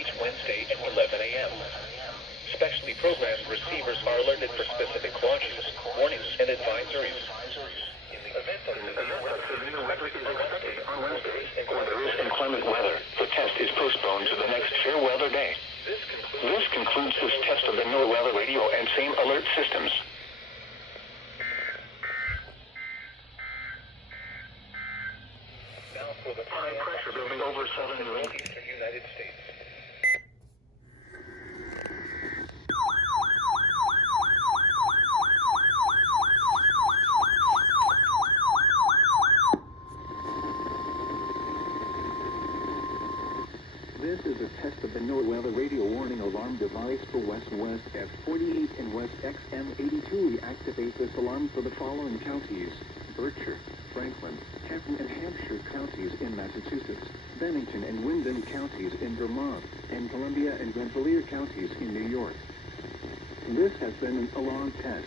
each Wednesday at 11 a.m. Specially programmed receivers are alerted for specific cautions, warnings, and advisories. In the event that severe weather is expected on Wednesday or there is inclement weather, the test is postponed to the next fair weather day. This concludes this test of the NOAA weather radio and same alert systems. Now for the high pressure building over southern and eastern United States. This is a test of the NOAA weather radio warning alarm device for West-West F48 and West XM82. We activate this alarm for the following counties: Berkshire, Franklin, Kenton, and Hampshire counties in Massachusetts, Bennington and Wyndham counties in Vermont, and Columbia and Rensselaer counties in New York. This has been an alarm test.